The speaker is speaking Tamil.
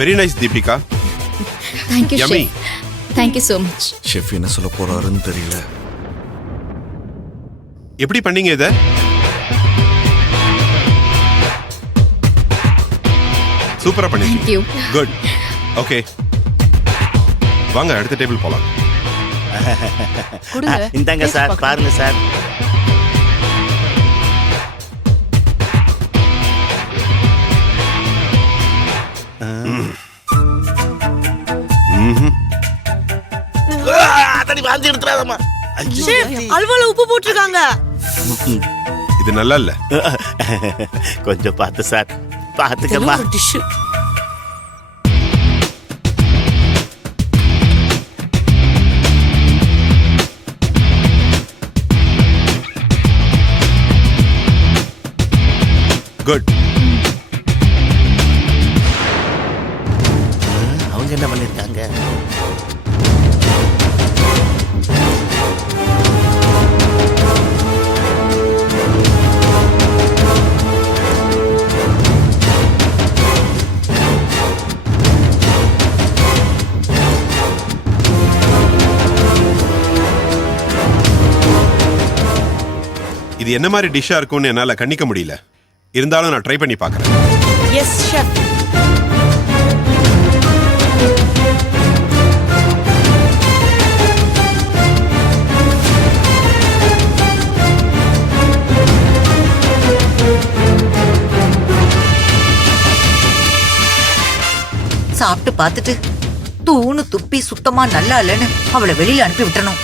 Very nice Deepika. Thank you, Yummy. chef. Thank you so much. Chef என்ன சொல்ல போறாருன்னு தெரியல. எப்படி பண்ணீங்க இத? சூப்பரா Thank பண்ணீங்க. you. குட். ஓகே. வாங்க அடுத்த டேபிள் போலாம். கொடுங்க. இந்தாங்க Taste சார், பார்க்கலாம். பாருங்க சார். அத்தடி வாந்தி எடுத்துறாதம்மா. ஷெஃப், அல்வால உப்பு போட்டிருக்காங்க. இது நல்லா இல்ல. கொஞ்சம் பார்த்து சார், பார்த்துக்கம்மா. இதெல்லாம் ஒரு dish. குட். அவங்க என்ன பண்ணிருக்காங்க? இது என்ன மாதிரி டிஷ்ஷா இருக்கும்னு என்னால கணிக்க முடியல. இருந்தாலும் நான் ட்ரை பண்ணி பார்க்கறேன். Yes, chef. சாப்பிட்டு பார்த்துட்டு தூணு துப்பி சுத்தமா நல்லா இல்லைன்னு அவளை வெளியில அனுப்பி விட்டணும்.